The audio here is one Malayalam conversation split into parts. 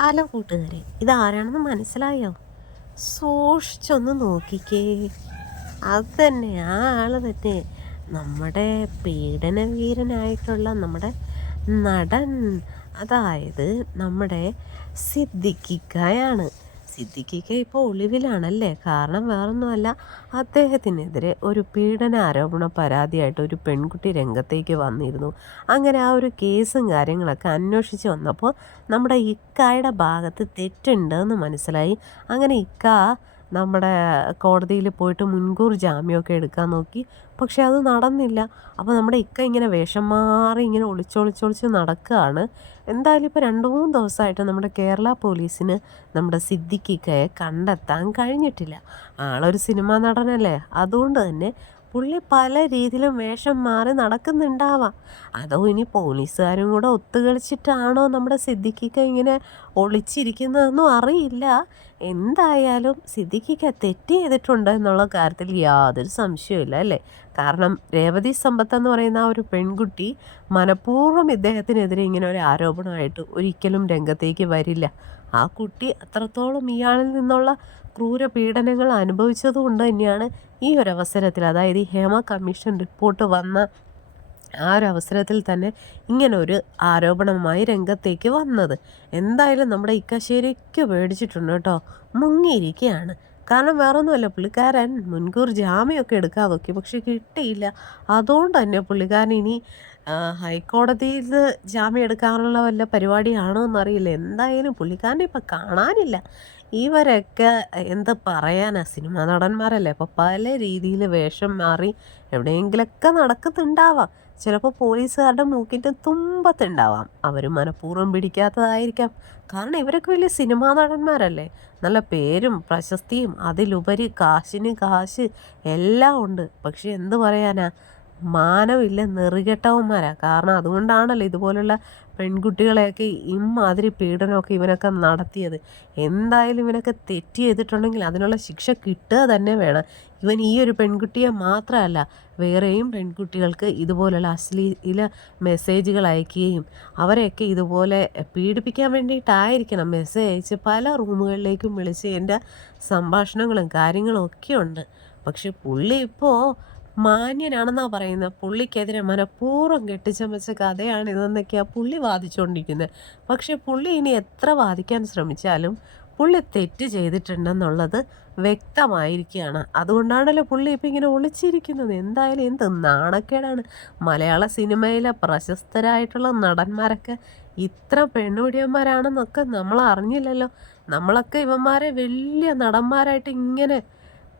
ഹലോ കൂട്ടുകാരെ ഇതാരാണെന്ന് മനസ്സിലായോ? സൂക്ഷിച്ചൊന്ന് നോക്കിക്കേ. അത് തന്നെ ആ ആൾ തന്നെ നമ്മുടെ പീഡനവീരനായിട്ടുള്ള നമ്മുടെ നടൻ അതായത് നമ്മുടെ സിദ്ദിഖിക്കയാണ്. സിദ്ദിഖിക്ക ഇപ്പോൾ ഒളിവിലാണല്ലേ? കാരണം വേറൊന്നുമല്ല അദ്ദേഹത്തിനെതിരെ ഒരു പീഡന ആരോപണ പരാതിയായിട്ട് ഒരു പെൺകുട്ടി രംഗത്തേക്ക് വന്നിരുന്നു. അങ്ങനെ ആ ഒരു കേസും കാര്യങ്ങളൊക്കെ അന്വേഷിച്ച് വന്നപ്പോൾ നമ്മുടെ ഇക്കായുടെ ഭാഗത്ത് തെറ്റുണ്ടെന്ന് മനസ്സിലായി. അങ്ങനെ ഇക്ക നമ്മുടെ കോടതിയിൽ പോയിട്ട് മുൻകൂർ ജാമ്യമൊക്കെ എടുക്കാൻ നോക്കി. പക്ഷെ അത് നടന്നില്ല. അപ്പോൾ നമ്മുടെ ഇക്ക ഇങ്ങനെ വേഷം മാറി ഇങ്ങനെ ഒളിച്ചൊളിച്ചൊളിച്ച് നടക്കുകയാണ്. എന്തായാലും ഇപ്പോൾ രണ്ട് മൂന്ന് ദിവസമായിട്ട് നമ്മുടെ കേരള പോലീസിന് നമ്മുടെ സിദ്ദിഖിക്കയെ കണ്ടെത്താൻ കഴിഞ്ഞിട്ടില്ല. ആളൊരു സിനിമാ നടനല്ലേ. അതുകൊണ്ട് തന്നെ പുള്ളി പല രീതിയിലും വേഷം മാറി നടക്കുന്നുണ്ടാവാം. അതോ ഇനി പോലീസുകാരും കൂടെ ഒത്തുകളിച്ചിട്ടാണോ നമ്മുടെ സിദ്ദിഖിക്ക് ഇങ്ങനെ ഒളിച്ചിരിക്കുന്നതെന്നും അറിയില്ല. എന്തായാലും സിദ്ദിഖിക്ക് തെറ്റ് ചെയ്തിട്ടുണ്ട് എന്നുള്ള കാര്യത്തിൽ യാതൊരു സംശയമില്ല അല്ലേ? കാരണം രേവതി സമ്പത്ത് എന്ന് പറയുന്ന ആ ഒരു പെൺകുട്ടി മനഃപൂർവം ഇദ്ദേഹത്തിനെതിരെ ഇങ്ങനെ ഒരു ആരോപണമായിട്ട് ഒരിക്കലും രംഗത്തേക്ക് വരില്ല. ആ കുട്ടി അത്രത്തോളം ഇയാളിൽ നിന്നുള്ള ക്രൂര പീഡനങ്ങൾ അനുഭവിച്ചതുകൊണ്ട് തന്നെയാണ് ഈ ഒരു അവസരത്തിൽ അതായത് ഈ ഹേമ കമ്മീഷൻ റിപ്പോർട്ട് വന്ന ആ ഒരു അവസരത്തിൽ തന്നെ ഇങ്ങനെ ഒരു ആരോപണവുമായി രംഗത്തേക്ക് വന്നത്. എന്തായാലും നമ്മുടെ ഇക്ക പേടിച്ചിട്ടുണ്ട് കേട്ടോ. മുങ്ങിയിരിക്കുകയാണ്. കാരണം വേറൊന്നുമല്ല പുള്ളിക്കാരൻ മുൻകൂർ ജാമ്യമൊക്കെ എടുക്കാൻ നോക്കി പക്ഷെ കിട്ടിയില്ല. അതുകൊണ്ട് തന്നെ പുള്ളിക്കാരൻ ഇനി ഹൈക്കോടതിയിൽ നിന്ന് ജാമ്യം എടുക്കാനുള്ള വല്ല പരിപാടിയാണോ എന്നറിയില്ല. എന്തായാലും പുള്ളിക്കാരനെ ഇപ്പം കാണാനില്ല. ഇവരൊക്കെ എന്താ പറയാനാ സിനിമാ നടന്മാരല്ലേ? അപ്പോൾ പല രീതിയിൽ വേഷം മാറി എവിടെയെങ്കിലൊക്കെ നടക്കുന്നുണ്ടാവാം. ചിലപ്പോൾ പോലീസുകാരുടെ മൂക്കിന്റെ തുമ്പത്തുണ്ടാവാം. അവർ മനഃപൂർവം പിടിക്കാത്തതായിരിക്കാം. കാരണം ഇവരൊക്കെ വലിയ സിനിമാ നടന്മാരല്ലേ. നല്ല പേരും പ്രശസ്തിയും അതിലുപരി കാശിന് കാശ് എല്ലാം ഉണ്ട്. പക്ഷെ എന്ത് പറയാനാ? മാനമില്ല നെറുകെട്ടവന്മാരാണ് കാരണം അതുകൊണ്ടാണല്ലോ ഇതുപോലുള്ള പെൺകുട്ടികളെയൊക്കെ ഇമ്മാതിരി പീഡനമൊക്കെ ഇവനൊക്കെ നടത്തിയത്. എന്തായാലും ഇവനൊക്കെ തെറ്റ് ചെയ്തിട്ടുണ്ടെങ്കിൽ അതിനുള്ള ശിക്ഷ കിട്ടുക തന്നെ വേണം. ഇവൻ ഈ ഒരു പെൺകുട്ടിയെ മാത്രമല്ല വേറെയും പെൺകുട്ടികൾക്ക് ഇതുപോലുള്ള അശ്ലീല മെസ്സേജുകൾ അയക്കുകയും അവരെയൊക്കെ ഇതുപോലെ പീഡിപ്പിക്കാൻ വേണ്ടിയിട്ടായിരിക്കണം മെസ്സേജ് അയച്ച് പല റൂമുകളിലേക്കും വിളിച്ച് എന്റെ സംഭാഷണങ്ങളും കാര്യങ്ങളും ഒക്കെ ഉണ്ട്. പക്ഷെ പുള്ളി ഇപ്പോൾ മാന്യനാണെന്നാണ് പറയുന്നത്. പുള്ളിക്കെതിരെ മനഃപൂർവം കെട്ടിച്ചമച്ച കഥയാണ് ഇതെന്നൊക്കെയാണ് പുള്ളി വാദിച്ചുകൊണ്ടിരിക്കുന്നത് പക്ഷേ പുള്ളി ഇനി എത്ര വാദിക്കാൻ ശ്രമിച്ചാലും പുള്ളി തെറ്റ് ചെയ്തിട്ടുണ്ടെന്നുള്ളത് വ്യക്തമായിരിക്കുകയാണ്. അതുകൊണ്ടാണല്ലോ പുള്ളി ഇപ്പം ഇങ്ങനെ ഒളിച്ചിരിക്കുന്നത്. എന്തായാലും എന്ത് നാണക്കേടാണ്. മലയാള സിനിമയിലെ പ്രശസ്തരായിട്ടുള്ള നടന്മാരൊക്കെ ഇത്ര പെണ്ണുപിടിയന്മാരാണെന്നൊക്കെ നമ്മൾ അറിഞ്ഞില്ലല്ലോ നമ്മളൊക്കെ ഇവന്മാരെ വലിയ നടന്മാരായിട്ട് ഇങ്ങനെ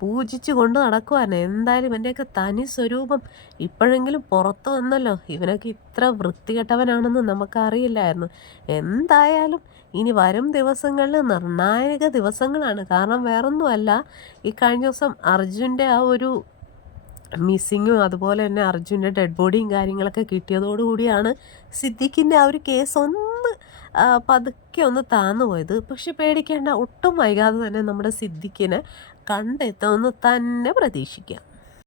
പൂജിച്ചു കൊണ്ട് നടക്കുവാണ്. എന്തായാലും ഇവന്റെയൊക്കെ തനി സ്വരൂപം ഇപ്പോഴെങ്കിലും പുറത്തു വന്നല്ലോ. ഇവനൊക്കെ ഇത്ര വൃത്തികെട്ടവനാണെന്ന് നമുക്കറിയില്ലായിരുന്നു. എന്തായാലും ഇനി വരും ദിവസങ്ങളിൽ നിർണായക ദിവസങ്ങളാണ്. കാരണം വേറൊന്നുമല്ല ഈ കഴിഞ്ഞ ദിവസം അർജുന്റെ ആ ഒരു മിസ്സിങ്ങും അതുപോലെ തന്നെ അർജുന്റെ ഡെഡ് ബോഡിയും കാര്യങ്ങളൊക്കെ കിട്ടിയതോടുകൂടിയാണ് സിദ്ദിഖിന്റെ ആ ഒരു കേസ് ഒന്ന് പതുക്കെ ഒന്ന് താന്നു പോയത്. പക്ഷെ പേടിക്കേണ്ട ഒട്ടും വൈകാതെ തന്നെ നമ്മുടെ സിദ്ദിഖിനെ കണ്ടെത്തുമെന്ന് തന്നെ പ്രതീക്ഷിക്കാം.